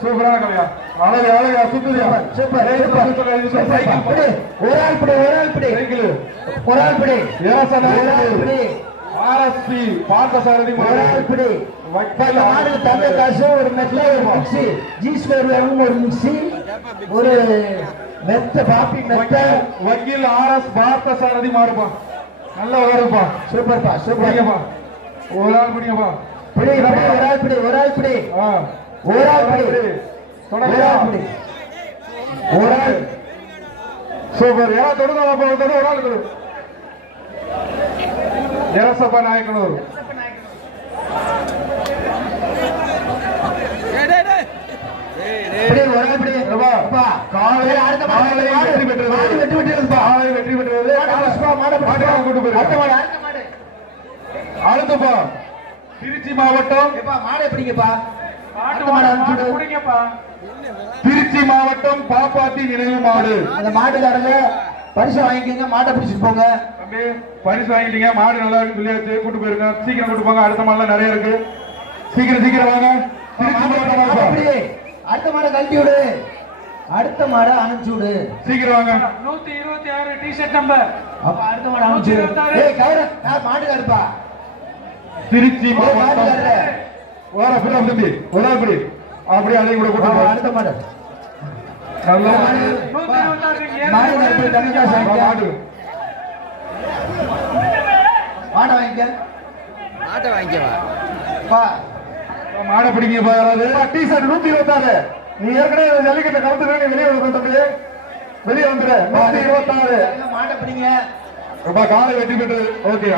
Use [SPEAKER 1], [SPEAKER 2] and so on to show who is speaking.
[SPEAKER 1] சூப்பரா கலையா அழகு அழகா சுத்துதியா
[SPEAKER 2] சூப்பர் ஒரு ஆள் பிடி ஒரு ஆள் பிடி
[SPEAKER 1] சைக்கிள்
[SPEAKER 2] ஒரு ஆள் பிடி
[SPEAKER 1] ஏசன
[SPEAKER 2] ஒரு ஆள் பிடி
[SPEAKER 1] ஆர்எஸ்பி பார்த்தசாரதி
[SPEAKER 2] ஒரு ஆள் பிடி தங்க காசு ஒரு மெட்ல ஒரு மிக்சி ஜி ஸ்கொயர் வேணும் ஒரு மிக்சி ஒரு மெத்த பாப்பி மெத்த
[SPEAKER 1] வக்கீல் ஆர்எஸ் பார்த்தசாரதி நல்ல வருப்பா
[SPEAKER 2] சூப்பர்ப்பா சூப்பர்
[SPEAKER 1] பிடிங்கப்பா ஒரு ஆள் பிடிங்கப்பா
[SPEAKER 2] பிடி பிடி ஒரு ஆள் பிடி ஒரு ஆள் பிடி ஒரு ஆள் பிடி ஒரு ஆள் பிடி ஒரு ஆள்
[SPEAKER 1] சூப்பர் யாரா தொடுங்க போகிறது ஒரு ஆள் கொடு ஜெரசப்பா நாயக்கனூர்
[SPEAKER 2] ஒரு
[SPEAKER 1] வெற்றி பெற்றது.
[SPEAKER 2] வெற்றி
[SPEAKER 1] பெற்றது. அடுத்துப்பா திருச்சி மாவட்டம். திருச்சி மாவட்டம் பாப்பாத்தி நினைவு மாடு.
[SPEAKER 2] அந்த மாட்டுக்காரங்க பரிசு வாங்கிக்கோங்க மாட்டை பிடிச்சிட்டு போங்க.
[SPEAKER 1] தம்பி பரிசு வாங்கிட்டீங்க. மாடு நல்லா சொல்லியாச்சு. கூட்டு போயிருங்க. சீக்கிரம் கூட்டு போங்க. அடுத்த மாடுலாம் நிறைய இருக்கு. சீக்கிரம் சீக்கிரம் வாங்க. திருச்சி மாவட்டம்.
[SPEAKER 2] அடுத்த மாடை கழட்டி விடு. அடுத்த மாடை அனுப்பிச்சு விடு.
[SPEAKER 1] சீக்கிரம் வாங்க.
[SPEAKER 3] நூத்தி இருபத்தி ஆறு டி ஷர்ட் நம்பர்
[SPEAKER 2] அப்ப அடுத்த மாடை அனுப்பிச்சு விடு. ஏய் கவர நான் மாட்டுக்காருப்பா
[SPEAKER 1] திருச்சி மாவட்டம். வர பின்னா தம்பி ஆள் பிடி அப்படியே அதையும் கூட கூட்டு
[SPEAKER 2] ஆமா,
[SPEAKER 1] போ.
[SPEAKER 2] அடுத்த மாடு. காசு
[SPEAKER 1] வா,
[SPEAKER 2] வாங்கிக்க
[SPEAKER 1] மாடு
[SPEAKER 2] மாட்டை வாங்கிக்க.
[SPEAKER 4] மாட்டை வாங்கிக்கவா?
[SPEAKER 2] பா.
[SPEAKER 1] மாடை பிடிங்கப்பா யாராவது. டி ஷர்ட் நூத்தி இருபத்தாறு நீ ஏற்கனவே ஜல்லிக்கட்டை கலந்து வெளியே வந்து தம்பி வெளியே வந்துடு நூத்தி இருபத்தாறு.
[SPEAKER 2] மாட்டை பிடிங்க?
[SPEAKER 1] ரொம்ப காலை வெற்றி பெற்றது. ஓகே